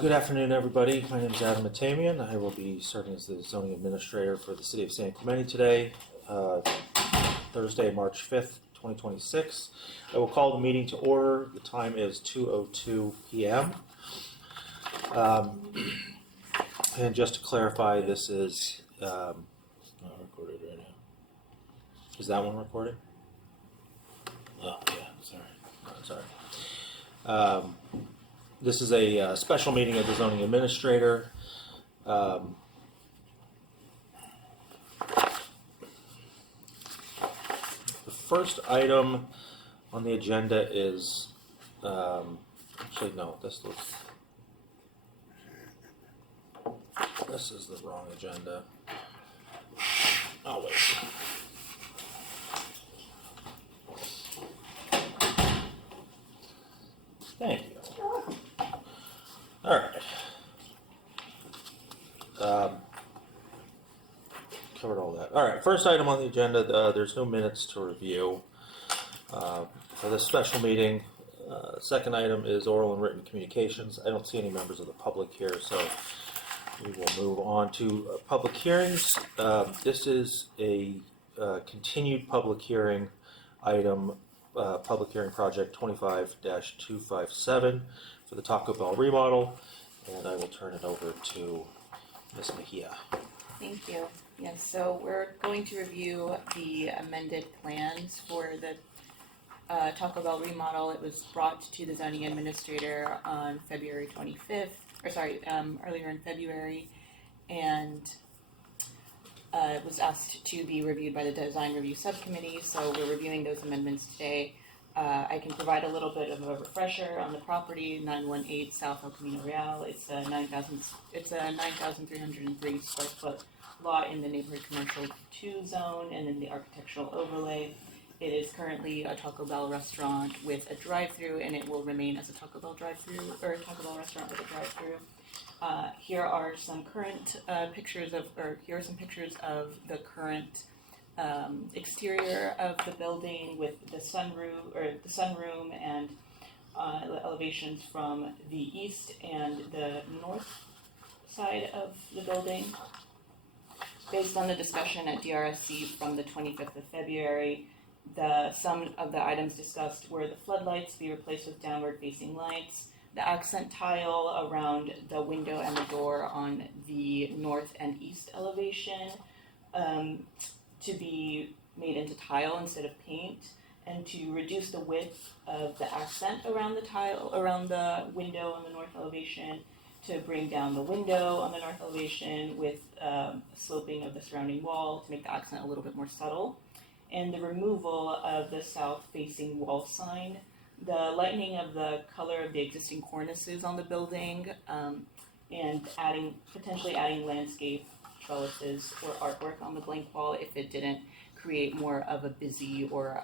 Good afternoon, everybody. My name is Adam Matamian. I will be serving as the zoning administrator for the city of San Clemente today, Thursday, March 5th, 2026. I will call the meeting to order. The time is 2:02 p.m. And just to clarify, this is Not recorded right now. is that one recorded? Oh, yeah, sorry. Oh, sorry. This is a special meeting of the zoning administrator. The first item on the agenda is, actually no, this is the wrong agenda. Oh wait. Thank you. All right. Covered all that. All right. First item on the agenda. There's no minutes to review for this special meeting. Second item is oral and written communications. I don't see any members of the public here, so we will move on to public hearings. This is a continued public hearing item. Public hearing project 25-257 for the Taco Bell remodel, and I will turn it over to Ms. Mejia. Thank you. Yes, so we're going to review the amended plans for the Taco Bell remodel. It was brought to the zoning administrator on February 25th, earlier in February, and it was asked to be reviewed by the design review subcommittee, so we're reviewing those amendments today. I can provide a little bit of a refresher on the property, 918 South El Camino Real. It's a 9,303 square foot lot in the neighborhood commercial 2 zone and in the architectural overlay. It is currently a Taco Bell restaurant with a drive-through, and it will remain as a Taco Bell drive-through or Taco Bell restaurant with a drive-through. Here are some current pictures of the current exterior of the building with the sunroom and elevations from the east and the north side of the building. Based on the discussion at DRSC from the 25th of February, some of the items discussed were the floodlights be replaced with downward-facing lights, the accent tile around the window and the door on the north and east elevation to be made into tile instead of paint, and to reduce the width of the accent around the tile, around the window on the north elevation, to bring down the window on the north elevation with sloping of the surrounding wall to make the accent a little bit more subtle, and the removal of the south-facing wall sign, the lightening of the color of the existing cornices on the building, and potentially adding landscape trellises or artwork on the blank wall if it didn't create more of a busy or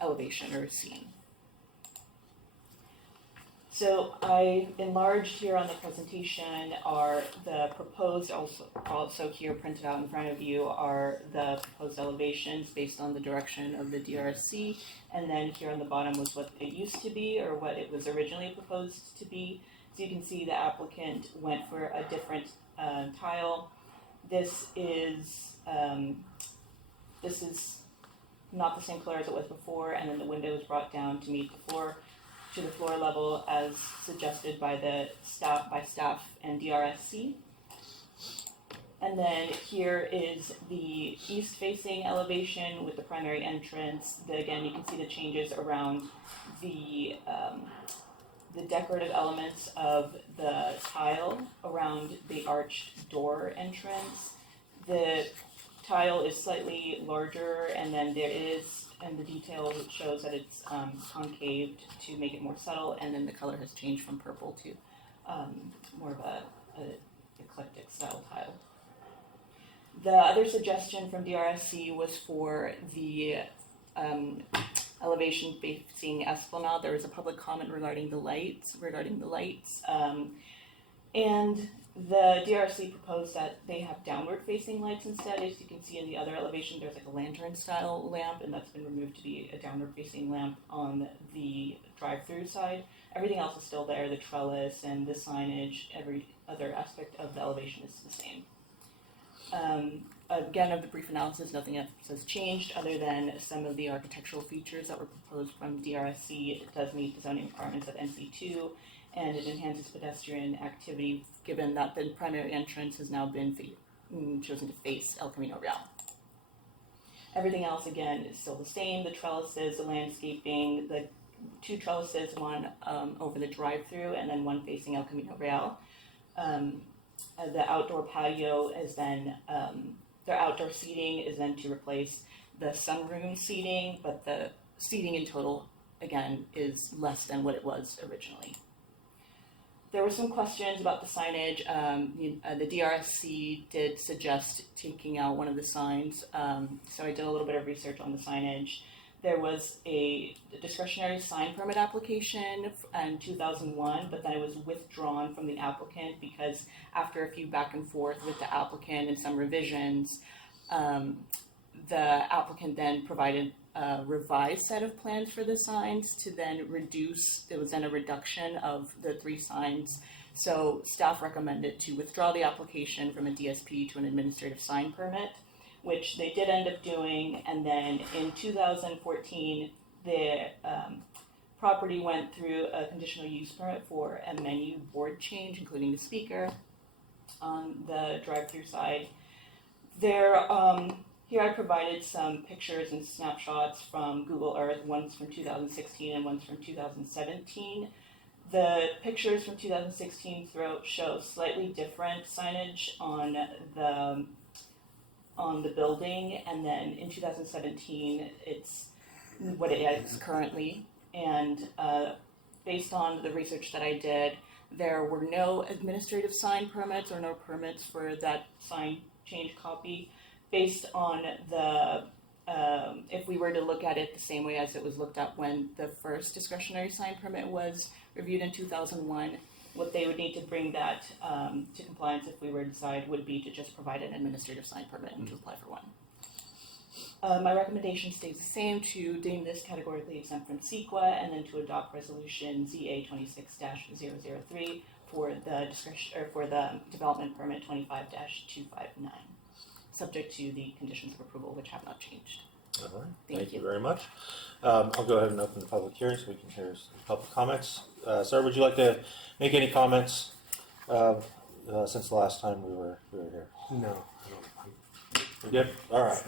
elevation or scene. So I enlarged here on the presentation are the proposed, also here printed out in front of you are the proposed elevations based on the direction of the DRSC, and then here on the bottom was what it used to be or what it was originally proposed to be. So you can see the applicant went for a different tile. This is not the same color as it was before, and then the window was brought down to meet the floor level as suggested by staff and DRSC. And then here is the east-facing elevation with the primary entrance. Again, you can see the changes around the decorative elements of the tile around the arched door entrance. The tile is slightly larger, and then the detail shows that it's concaved to make it more subtle, and then the color has changed from purple to more of a eclectic style tile. The other suggestion from DRSC was for the elevation facing Esplanade. There was a public comment regarding the lights, and the DRC proposed that they have downward facing lights instead. As you can see in the other elevation, there's like a lantern style lamp, and that's been removed to be a downward facing lamp on the drive-through side. Everything else is still there, the trellis and the signage, every other aspect of the elevation is the same. Again, of the brief analysis, nothing else has changed other than some of the architectural features that were proposed from DRSC. It does meet the zoning requirements of NC2, and it enhances pedestrian activity given that the primary entrance has now been chosen to face El Camino Real. Everything else, again, is still the same. The trellises, the landscaping, the 2 trellises, one over the drive-through and then one facing El Camino Real. The outdoor patio is then, their outdoor seating is then to replace the sunroom seating, but the seating in total, again, is less than what it was originally. There were some questions about the signage. The DRSC did suggest taking out one of the signs, so I did a little bit of research on the signage. There was a discretionary sign permit application in 2001, but then it was withdrawn from the applicant because after a few back and forth with the applicant and some revisions, the applicant then provided a revised set of plans for the signs to then reduce, it was then a reduction of the 3 signs. So staff recommended to withdraw the application from a DSP to an administrative sign permit, which they did end up doing, and then in 2014, the property went through a conditional use permit for a menu board change, including the speaker on the drive-through side. Here I provided some pictures and snapshots from Google Earth. One's from 2016 and one's from 2017. The pictures from 2016 show slightly different signage on the building, and then in 2017 it's what it is currently. And based on the research that I did, there were no administrative sign permits or no permits for that sign change copy. Based on the, if we were to look at it the same way as it was looked at when the first discretionary sign permit was reviewed in 2001, what they would need to bring that to compliance if we were to decide would be to just provide an administrative sign permit and to apply for one. My recommendation stays the same, to deem this categorically exempt from CEQA and then to adopt resolution ZA 26-003 for the development permit 25-259, subject to the conditions of approval, which have not changed. All right, Thank thank you you. very much. I'll go ahead and open the public hearing so we can hear some public comments. Sir, would you like to make any comments since the last time we were here? No, I don't. We good? All right.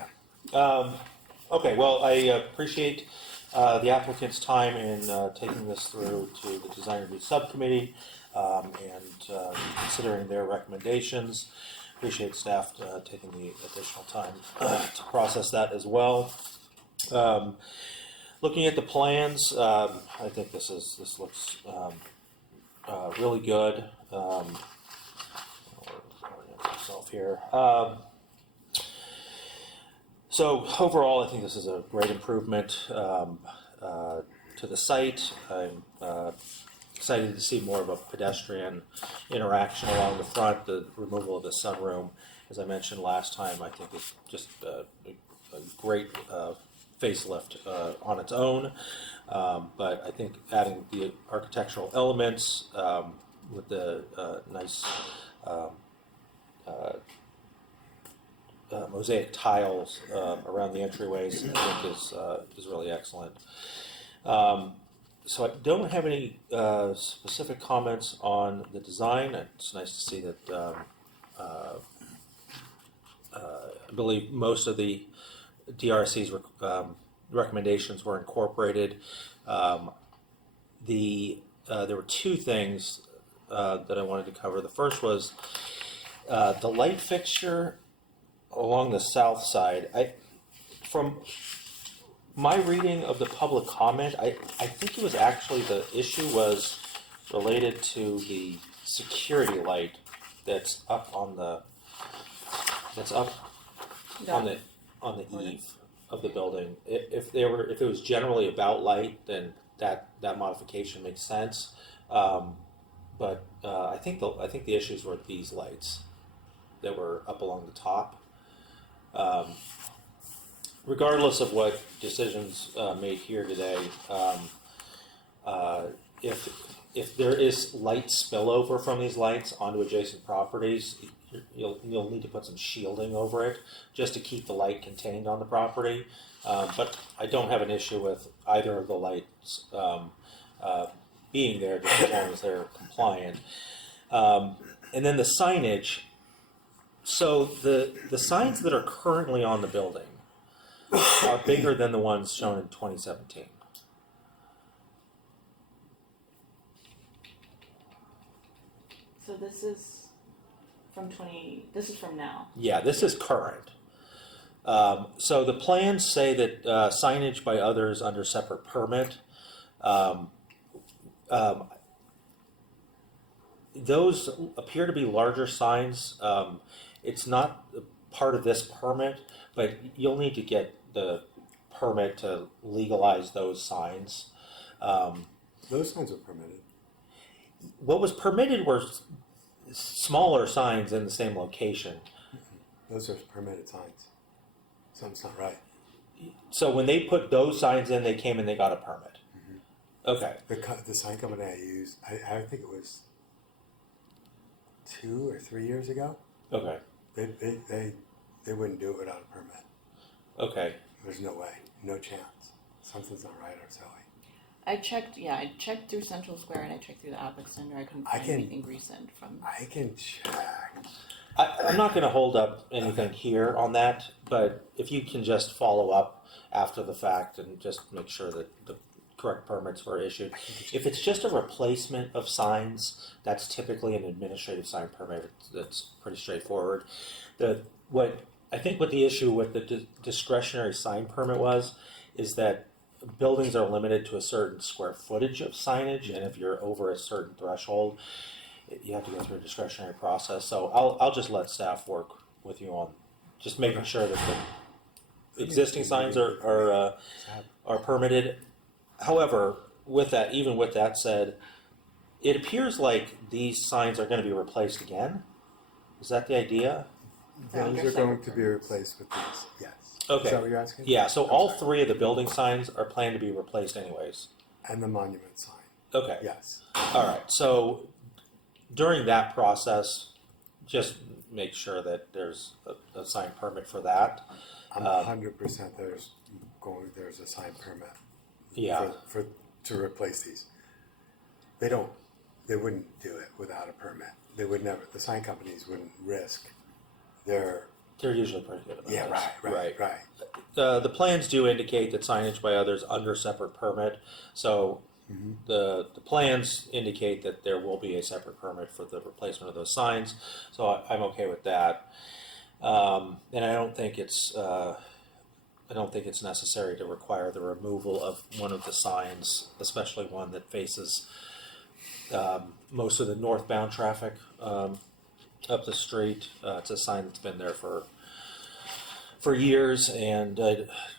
Okay, well, I appreciate the applicant's time in taking this through to the design review subcommittee and considering their recommendations. Appreciate staff taking the additional time to process that as well. Looking at the plans, I think this looks really good. Myself here. So overall, I think this is a great improvement to the site. I'm excited to see more of a pedestrian interaction along the front. The removal of the sunroom, as I mentioned last time, I think is just a great facelift on its own. But I think adding the architectural elements with the nice mosaic tiles around the entryways, I think is really excellent. So I don't have any specific comments on the design. It's nice to see that I believe most of the DRC's recommendations were incorporated. There were 2 things that I wanted to cover. The first was the light fixture along the south side. From my reading of the public comment, I think it was actually the issue was related to the security light that's up on the eave of the building. If it was generally about light, then that modification makes sense. But I think the issues were these lights that were up along the top. Regardless of what decisions made here today, if if there is light spillover from these lights onto adjacent properties, you'll need to put some shielding over it just to keep the light contained on the property. But I don't have an issue with either of the lights being there, just as long as they're compliant. And then the signage. So the signs that are currently on the building are bigger than the ones shown in 2017. So this is this is from now. Yeah, this is current. So the plans say that signage by others under separate permit. Those appear to be larger signs. It's not part of this permit, but you'll need to get the permit to legalize those signs. Those signs are permitted. What was permitted were smaller signs in the same location. Those are permitted signs. Something's not right. So when they put those signs in, they came and they got a permit. Okay. The sign company I use, I think it was 2 or 3 years ago. Okay. They wouldn't do it without a permit. Okay. There's no way, no chance. Something's not right or silly. I checked through Central Square and I checked through the Apex Center. I couldn't find anything recent from. I can check. I'm not going to hold up anything here on that, but if you can just follow up after the fact and just make sure that the correct permits were issued. If it's just a replacement of signs, that's typically an administrative sign permit. That's pretty straightforward. What the issue with the discretionary sign permit is that buildings are limited to a certain square footage of signage, and if you're over a certain threshold, you have to go through a discretionary process. So I'll just let staff work with you on just making sure that the existing signs are permitted. However, even with that said, it appears like these signs are going to be replaced again. Is that the idea? Those are going to be replaced with these. Yes. Okay. Is that what you're asking? Yeah. So all three of the building signs are planned to be replaced anyways. And the monument sign. Okay. Yes. All right. So during that process, just make sure that there's a sign permit for that. I'm 100% there's a sign permit. Yeah. To replace these. They wouldn't do it without a permit. They would never. The sign companies wouldn't risk their. They're usually pretty good about Yeah. this. Right. The plans do indicate that signage by others under separate permit. So the plans indicate that there will be a separate permit for the replacement of those signs. So I'm okay with that. And I don't think it's necessary to require the removal of one of the signs, especially one that faces most of the northbound traffic up the street. It's a sign that's been there for years, and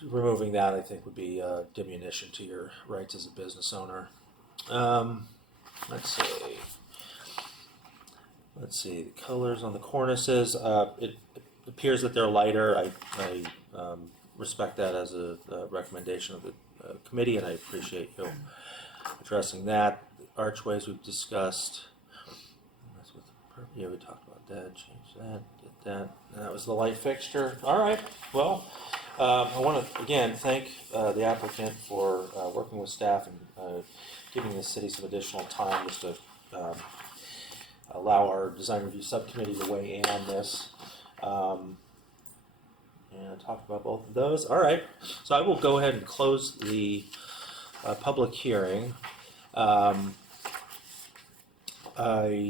removing that, I think, would be a diminution to your rights as a business owner. Let's see. The colors on the cornices. It appears that they're lighter. I respect that as a recommendation of the committee, and I appreciate you addressing that. Archways we've discussed. Yeah, we talked about that. Change that. Did that. And that was the light fixture. All right. Well, I want to again thank the applicant for working with staff and giving the city some additional time just to allow our design review subcommittee to weigh in on this. And talk about both of those. All right. So I will go ahead and close the public hearing. I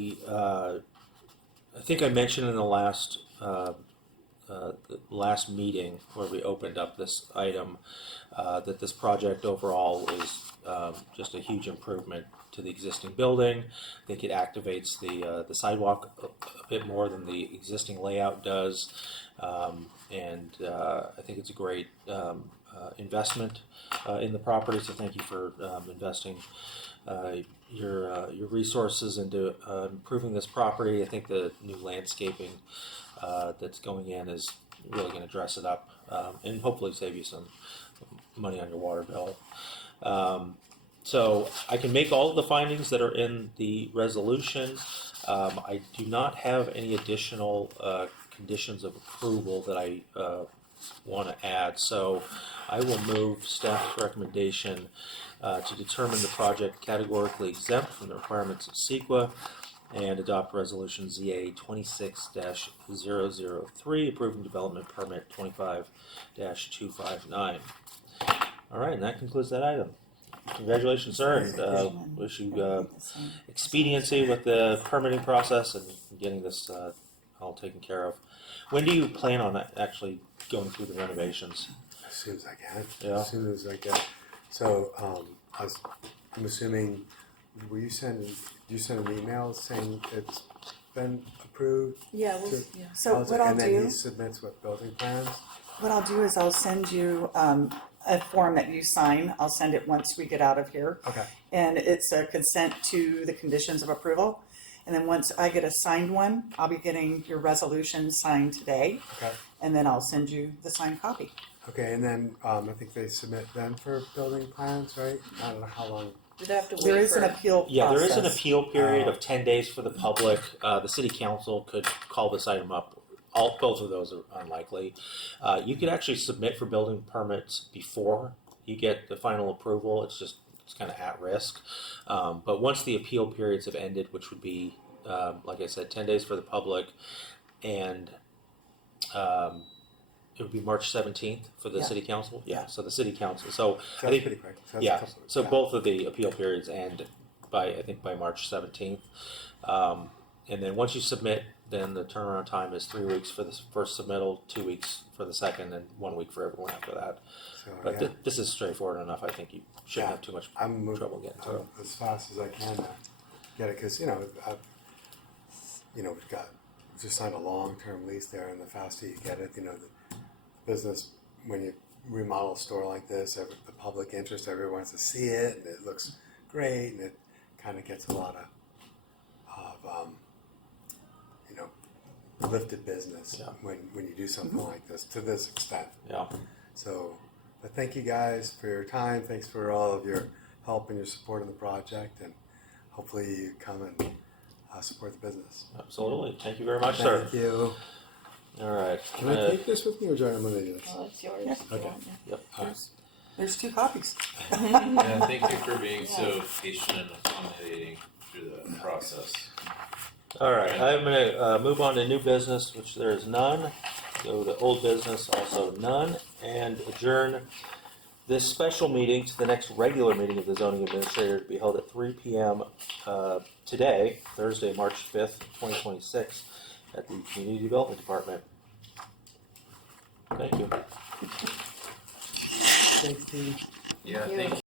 think I mentioned in the last meeting where we opened up this item that this project overall is just a huge improvement to the existing building. I think it activates the sidewalk a bit more than the existing layout does, and I think it's a great investment in the property. So thank you for investing your resources into improving this property. I think the new landscaping that's going in is really going to dress it up and hopefully save you some money on your water bill. So I can make all of the findings that are in the resolution. I do not have any additional conditions of approval that I want to add. So I will move staff's recommendation to determine the project categorically exempt from the requirements of CEQA and adopt resolution ZA 26-003, approving development permit 25-259. All right, and that concludes that item. Congratulations, sir, and wish you expediency with the permitting process and getting this all taken care of. When do you plan on actually going through the renovations? As soon as I can. Yeah. As soon as I can. So I'm assuming, will you send an email saying it's been approved? Yeah, To- So How's what it- I'll and then he do, submits what, building plans? what I'll do is I'll send you a form that you sign. I'll send it once we get out of here. Okay. And it's a consent to the conditions of approval. And then once I get a signed one, I'll be getting your resolution signed today. Okay. And then I'll send you the signed copy. Okay, and then I think they submit then for building plans, right? I don't know how long. Do they have to wait There is an for? appeal process. Yeah, there is an appeal period Oh. of 10 days for the public. The city council could call this item up. Both of those are unlikely. You could actually submit for building permits before you get the final approval. It's kind of at risk. But once the appeal periods have ended, which would be, like I said, 10 days for the public, and it would be March 17th for the Yeah. city council. Yeah. So the city council. So So I that's think pretty quick. So that's a yeah, couple- so yeah. both of the appeal periods end I think by March 17th. And then once you submit, then the turnaround time is 3 weeks for the first submittal, 2 weeks for the second, and 1 week for everyone after that. So, But yeah. This is straightforward enough. I think you shouldn't Yeah. have too much I'm moving trouble getting to it. as fast as I can to get it because we've just signed a long-term lease there, and the faster you get it, the business, when you remodel a store like this, the public interest, everyone wants to see it, and it looks great, and it kind of gets a lot of lifted business Yeah. when you do something like this to this extent. Yeah. So, but thank you guys for your time. Thanks for all of your help and your support in the project, and hopefully you come and support the business. Absolutely. Thank you very much, sir. Thank you. All right. Can I take this with me, or do I want to do this? Oh, it's yours. Yeah. if you Okay. want, yeah. Yep. There's 2 copies. Yeah, thank you for being so patient and accommodating through the process. All right. I'm going to move on to new business, which there is none. Go to old business, also none, and adjourn this special meeting to the next regular meeting of the zoning administrator to be held at 3 p.m. Today, Thursday, March 5th, 2026, at the Community Development Department. Thank you. Thanks, Steve. Yeah, Thank you. thank